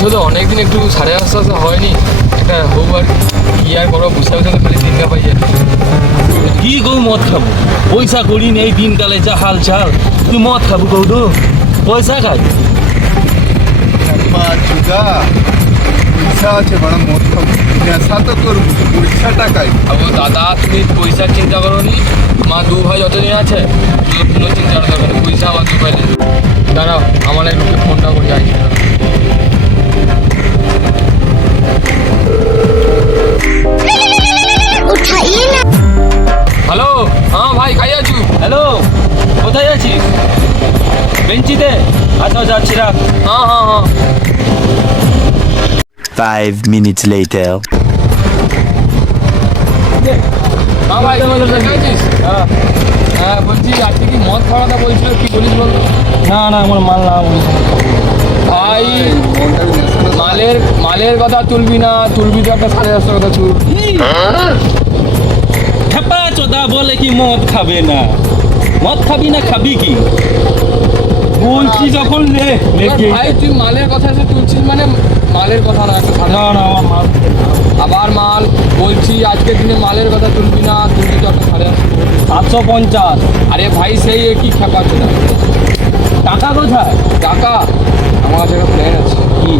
বলছো তো অনেকদিন একটু সাড়ে আসতে আসতে হয়নি, একটা হোক আর কি আর করো, বসে বসে তো খালি দিনটা পাই আর কি কৌ মদ খাবো, পয়সা করি নেই, দিনকালে যা হাল চাল, তুই মদ খাবো কৌ তো পয়সা খাই। চুদা পয়সা আছে বড় মদ খাবো, নেশা তো করবো, পয়সা টাকাই। আবো দাদা, তুমি পয়সার চিন্তা করো নি, মা দু ভাই যতদিন আছে কোনো চিন্তা করতে হবে না, পয়সা আমার দু ভাই নেই। দাঁড়াও, আমার একটু ফোনটা করে যাই। হ্যালো, হ্যাঁ ভাই, খাই আছু? হ্যালো, কোথায় আছিস? বেঞ্চিতে? আচ্ছা যাচ্ছি, রাখ। হ্যাঁ হ্যাঁ হ্যাঁ 5 minutes later. হ্যাঁ ভাই, দেখে আছিস? হ্যাঁ। হ্যাঁ বলছি, আজকে কি মদ খাওয়া কথা বলছিল, কি বলিস বলতো? না না, আমার মাল না বলিস। ভাই মালের কথা তুলবি না, তুলবি তো একটা 750 কথা তুল। খেপা চোদা বলে কি মদ খাবে না, মদ খাবি না খাবি কি বলছি যখন লে লেকে। ভাই তুই মালের কথা এসে তুলছিস, মানে মালের কথা না, একটা না না, আমার মাল আবার মাল বলছি, আজকের দিনে মালের কথা তুলবি না, তুলবি তো একটা 750। 750। আরে ভাই সেই একই খেপাচ্ছে না। টাকা কোথায়? টাকা আমার কাছে একটা প্ল্যান আছে। কি?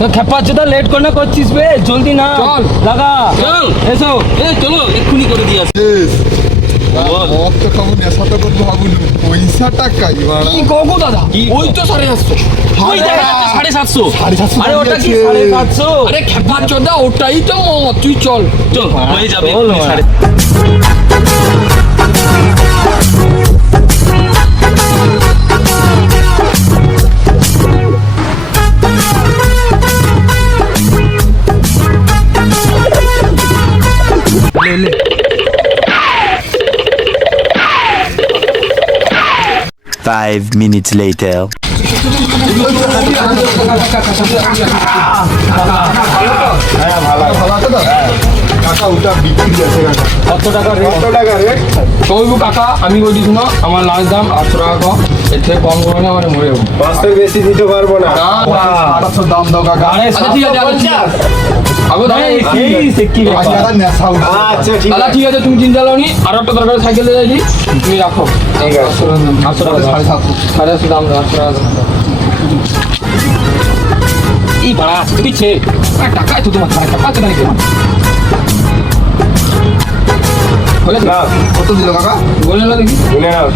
তো খেপা চোদা লেট করে না করছিস বে, জলদি না চল। লাগা, চল। এসো চলো এক্ষুনি করে দিয়ে আসি। মদ তো খাবো, নেশা তো করবো, ভাবুন পয়সা টাকাই বাড়া। কি কগো দাদা, কি? ওই তো 750। ওই দেখা যাচ্ছে 750। 750 আরে ওটা কি দাঁড়িয়ে আছে। 750? আরে খেপাচ্ছ দা, ওটাই তো মদ, তুই চল। চল হয়ে যাবে চল, এক্ষুনি মারা। 5 minutes later. ভালো আছে তো? কাকা ওটা বিক্রি আছে কাকা। কত টাকা রেট? কত টাকা রেট? কইবু কাকা, আমি বলি শোনো, আমার লাস্ট দাম 800 টাকা কম, এর থেকে কম করে না আমার মরে যাবো। পাঁচটার বেশি দিতে পারবো না। না, 800 দাম দাও কাকা। আরে আচ্ছা ঠিক আছে, আচ্ছা, ঠিক আছে। আগো দাদা, এই সে কি ব্যাপার? আজকে নেশা উঠছে। আচ্ছা ঠিক দাদা ঠিক আছে, তুমি চিন্তা করো নি, আর একটা দরকার সাইকেল দিয়ে যাচ্ছি, তুমি রাখো। ঠিক আছে। 800 টাকা, 750। 750 দাম, 800 টাকা দাম। এই বাড়া দিচ্ছে টাকাই তো তোমার, টাকা তো নাকি তোমার। বলে দাও, কত দিল কাকা? বলে না দেখি। বলে নাও।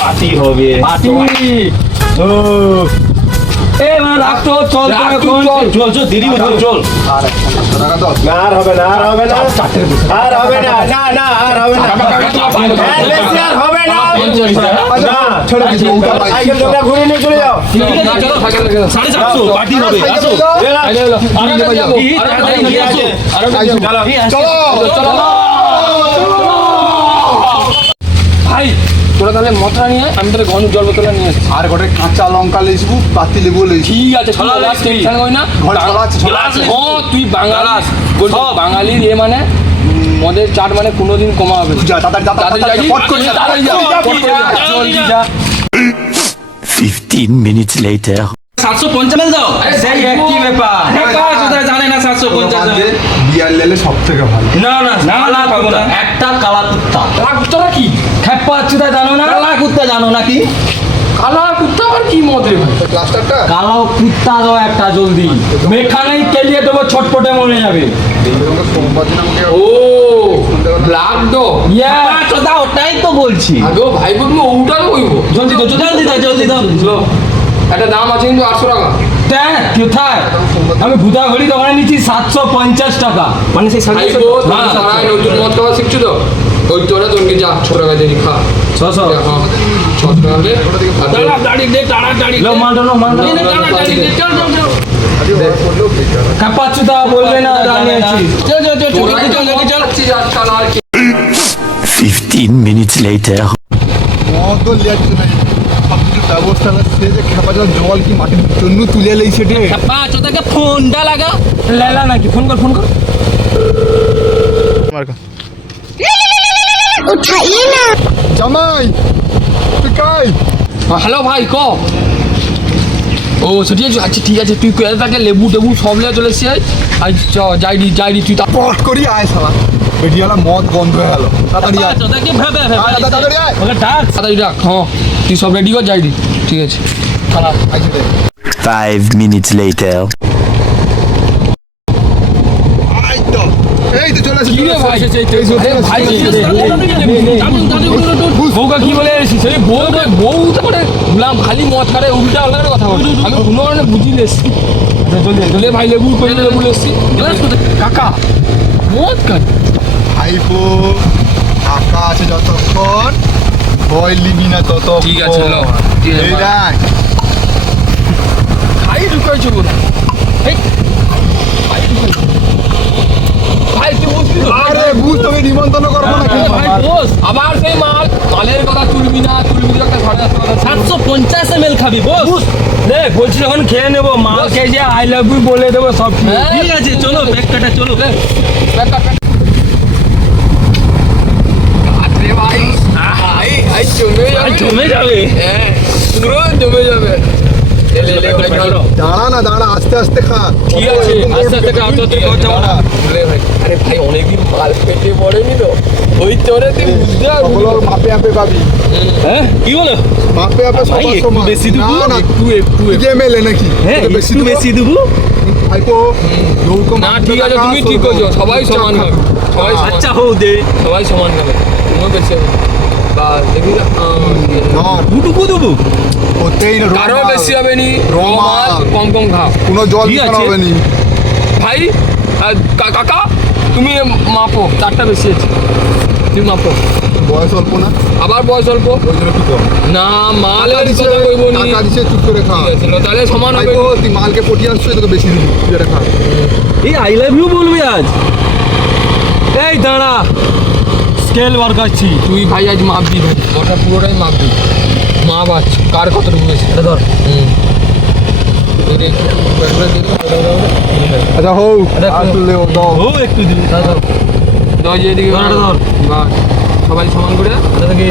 পার্টি হবে, পার্টি। ও এ মা রাখ তো, চল তো রাখ, এখন, চল। চল চল দেরি হচ্ছে, চল। আর 500 টাকা দাও। না আর হবে না, আর হবে না, আর হবে না, না না আর হবে না, কাকা, কাকা, তোমার আর বেশি আর হবে না, না ছেড়ে দিচ্ছি, ওটা পাই। সাইকেল তোমরা ঘুরে নিয়ে চলে যাও। ঠিক আছে, চলো, সাইকেল রেখে দাও। 750 পার্টি হবে, আসো। সাইকেল এলো। আরেকটা যাবো, আরেকটা নিয়ে আসো, আরেকটা যাবো। চলো। চলো। ভাই তোরা তাহলে মশলা নিয়ে আয়, আমি তাহলে ঘন জল বোতলে নিয়ে আসছি। আর গোটে কাঁচা লঙ্কা লইছবু, পাতি লেবু লইছি। ঠিক আছে, চলো, লাস্ট টেনশন করি না। ঘর ছড়া আছে, ছড়া গ্লাস, আছে। ও তুই বাঙালি, বলছি বাঙালির এ মানে মদের চাট মানে কোনোদিন কমা হবে না। যা, তাড়াতাড়ি যা, তাড়াতাড়ি তাড়াতাড়ি যাবি? পট করে যা, তাড়াতাড়ি যা, পট করে যা। জলদি যা। 15 minutes later. 750 দাও, আরে সেই ভাই, একই ব্যাপার। টাকা কোথায় জানে না 750 আমাদের হবে। বিয়ার লেলে সব থেকে ভালো। না না কালা পাবো না, একটা কালা কুত্তা। কালা কুত্তাটা কি? খেপা চুদা জানো না, কালা কুত্তা জানো নাকি? কালা কুত্তা আবার কি মদ রে ভাই? প্লাস্টারটা কালো কুত্তা দাও একটা জলদি, মেখানেই কেলিয়ে দেবো, ছটপটে মরে যাবে। সোমবার দিন আমাকে ও ব্ল্যাক ডো। চোদা ওটাই তো বলছি। আগেও ভাই বলবো, ওটা তো কইবো। জলদি দাও, জলদি দাও, জলদি দাও। চলো, একটা দাম আছে কিন্তু 800 টাকা। কোথায়? আমি ভুতা ঘড়ি দোকানে নিচ্ছি 750 টাকা, মানে সেই ভাই সাড়ে গো, হ্যাঁ, তুমি সারায় নতুন মদ খাওয়া শিখছো তো, ওই তোরা তোকে যা 6 টাকা দিয়ে খা। 600 হ্যাঁ, 6 টাকা দে। আর দে। তাড়াতাড়ি দে, তাড়াতাড়ি লো, মালটা নো, মালটা নো। তাড়াতাড়ি দে, চল চল চল। কাপা চুদা বলবে না, জানিয়েছি। চল চল চল, ওরা কি মদ খাচ্ছিস আজকাল আর কি? 15 minutes later. মদ লিয়াচ্ছে নাই, সব কিছু ব্যবস্থা আছে। সে যে খেপা জল কি মাটির জন্য তুলে লইছে রে। কাপা চুদাকে ফোনটা লাগা, লেলা নাকি? ফোন কর, ফোন কর। उठाइए ना। জামাই তুই কাই হ্যালো ভাই ক ও সেটি আচ্ছা ঠিক আছে তুই কোথায় থাকে লেবু টেবু সব লেগে চলে এসছি আজ যাইনি তুই তা পট করি আয় শালা বেটিয়ালা মদ বন্ধ হয়ে গেল তাড়াতাড়ি আয় চোদাকে ভেবে আয়, তাড়াতাড়ি আয় ওকে ডাক তাড়াতাড়ি ডাক হ্যাঁ তুই সব রেডি কর যাইনি ঠিক আছে খারাপ আইছে দে 5 minutes later. আই তো এই তো চলে কি রে ভাই এই যে আরে ভাই বউকা কি বলে এসেছিস সেই বউ তো করে গুলাম খালি মদ খারে উল্টা আল্লাহর কথা বলে আমি কোনো কারণে বুঝি লেছি চলে ভাই লেবু করে লেবু লেছি কাকা মদ খান ভাইপো কাকা আছে যতক্ষণ ভয় লিবি না তত ঠিক আছে, ল। ঠিক আছে, এই ভাই। দেখ ভাই ঢুকাইছো কোথায় এই, ভাই ঢুকাইছো। ভাই তুই বুঝলি তো? আরে বুঝ তোকে নিমন্ত্রণ করবো না আরে ভাই বস আবার সেই মালের কথা তুলবি না একটা 750 ml খাবি বস দেখ বলছি যখন খেয়ে নেবো মাকে যে আই লাভ ইউ বলে দেবো সব ঠিক। ঠিক আছে চলো ব্যাগ কাটা চলো আরে ভাই আই জমে যাবে জমে যাবে হ্যাঁ পুরো জমে যাবে এলে এলে ভাই চলো দাঁড়া না দাঁড়া আস্তে আস্তে খা ঠিক আছে আস্তে আস্তে খাও তো তুই কথা বলা দাঁড়া। ভাই আরে ভাই অনেকদিন মাল পেটে পড়েনি তো ওই তোরে তুই বুঝতে পারবি সকল মাপে আপে পাবি হ্যাঁ কি বলো মাপে আপে ভাই, সবার একটু সমান বেশি দেবো? না না একটু তুই মেলে নাকি হ্যাঁ তোকে একটু বেশি দেবো ভাইপো নৌকো না ঠিক আছে তুমি ঠিক করছো সবাই সমান হবে সবাই সমান আচ্ছা হো দে সবাই সমান হবে কোনো বেশি হবে না। বা দেখবি না ধর দুটুকু দেবো ওতেই না কারো রোমাল। বেশি হবে নি রোমাল। রোমাল কম কম খাও কোনো জল ঠিক দিতে আছে। হবে নি ভাই কাকা তুমি মাপো চারটা বেশি আছে তুমি মাপো বয়স অল্প না আবার বয়স অল্প ওই জন্য কি কর না মালের টাকা দিছে কথা কইব নি টাকা দিছে চুপ করে খা ঠিক আছে, তাহলে সমান হবে ভাইপো তুই মালকে পটিয়ে আসছো তোকে বেশি দিবি তুই এটা খা এই আই লাভ ইউ বলবি আজ এই দাঁড়া স্কেল বার করছি তুই ভাই আজ মাপবি ভাই ওটা পুরোটাই মাপবি মাপ আছে কার কতটুকু বেশি এটা ধর আচ্ছা হোক আরে, আর তুই লেও দাও ও একটু দিবি দশ এদিকে ধর, ধর। বাস। সবাই সমান করে এটা থেকে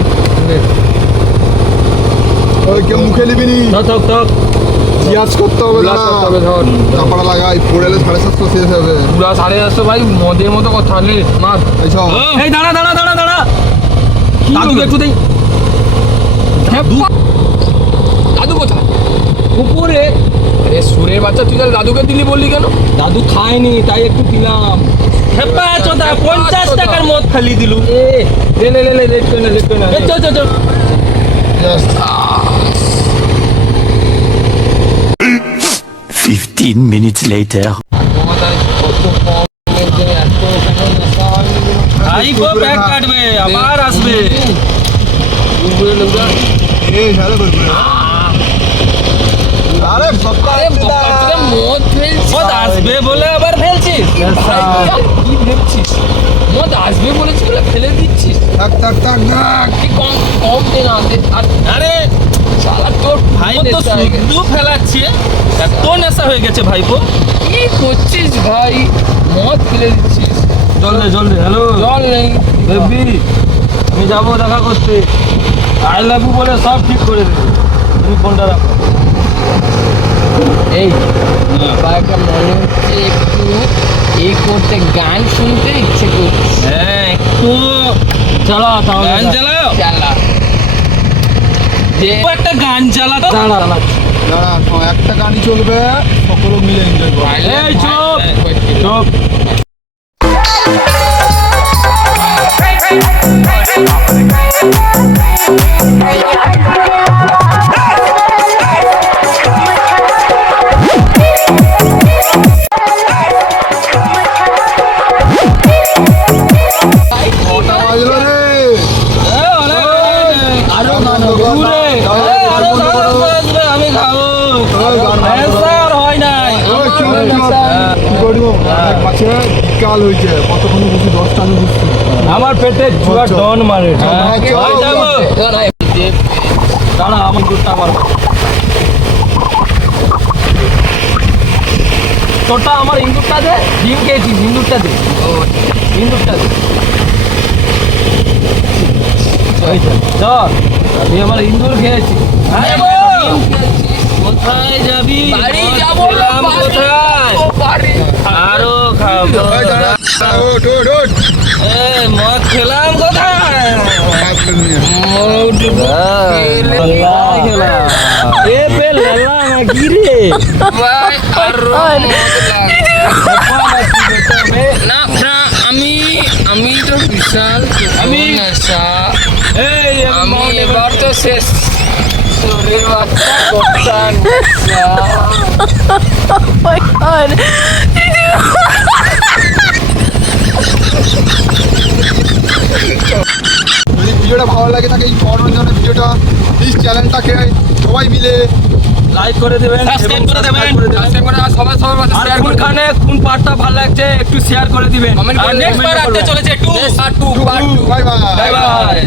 ওই কেউ মুখে নিবি নি থক থক থক জিয়াজ করতে হবে গ্লাস দাঁড়া করতে হবে ধর কাপড় লাগাই পড়েলে 750 শেষ হবে পুরা 750 ভাই মদের মতো কথা নে মাপ এই সব এই দাঁড়া দাঁড়া দাঁড়া দাঁড়া দাদুকে একটু দেই দাদু কোথায় উপরে আরে সুরের বাচ্চা তুই তাহলে দাদুকে দিলি বললি কেন দাদু খায়নি তাই একটু দিলাম হেপা চোদা 50 টাকার মদ খালি দিলু এ লে লে লে লেট করে না লেট করে না এ চল চল চল 15 minutes later. আইবো ব্যাগ কাটবে আবার আসবে এই ঝালে করবি আরে বাবা মদ ফেলছিস মদ আসবে বলে আবার ফেলছিস ভাই, কি ভেবছিস মদ আসবে বলেছি বলে ফেলে দিচ্ছিস থাক থাক থাক থাক কি কম কম দে না দে আর আরে শালা তোর ভাই মদ তো নেশা হয়ে গেছে। শুধু ফেলাচ্ছে এত নেশা হয়ে গেছে ভাইপো কি করছিস ভাই মদ ফেলে দিচ্ছিস জল দে জল দে হ্যালো জল নেই বেবি আমি যাবো দেখা করতে আই লাভ ইউ বলে সব ঠিক করে দেবে তুমি ফোনটা রাখো এই একটা মনে হচ্ছে একটু এই করতে গান শুনতে ইচ্ছে করছে হ্যাঁ একটু চালা তাহলে গান চালাও চালা যে ও একটা গান চালাতো দাঁড়া দাঁড়া একটা গানই চলবে সকলে মিলে এনজয় করো এই চুপ চুপ কটা বাজলো রে আরো গান ঘুরে আমি খাবো গান স্যার হয় নাই কি করবো পাশে বিকাল হয়েছে কতক্ষণ বসি 10টা আমি বুঝছি আমার পেটে জুয়া ডন মারে ওই যাবো দাঁড়া আমার দুধটা আমার তোরটা আমার ইন্দুরটা দে ডিম খেয়েছিস ইন্দুরটা দে ইন্দুরটা দে চল আমি আমার ইন্দুর খেয়েছি কোথায় যাবি বাড়ি মদ যাবো না, খেলাম বাড়ি কোথায় যাবো, বাড়ি। আরো খাবো ওই দাঁড়া, ওঠ, ওঠ, ওঠ। এই মদ খেলাম কোথায় বাপ রে নিয়ে। কোথায় খেলাম এ পে লালা নাকি রে ভাই, আরো মদ লাগবে। না না আমি তো বিশাল আমি নেশা এই আমি এবার তো শেষ শরীর বাচ্চা গোটা নেশা যদি ভিডিওটা ভালো লাগে থাকে এই মনোরঞ্জনের ভিডিওটা প্লিজ চ্যানেলটাকে সবাই মিলে লাইক করে দেবেন Subscribe করে দেবেন। আশা করি সবাই সবার কাছে আর শেয়ার কোন করে খানে কোন পার্টটা ভালো লাগছে একটু শেয়ার করে দিবেন কমেন্ট আর করে নেক্সট বার আসতে চলেছে part 2 bye bye bye bye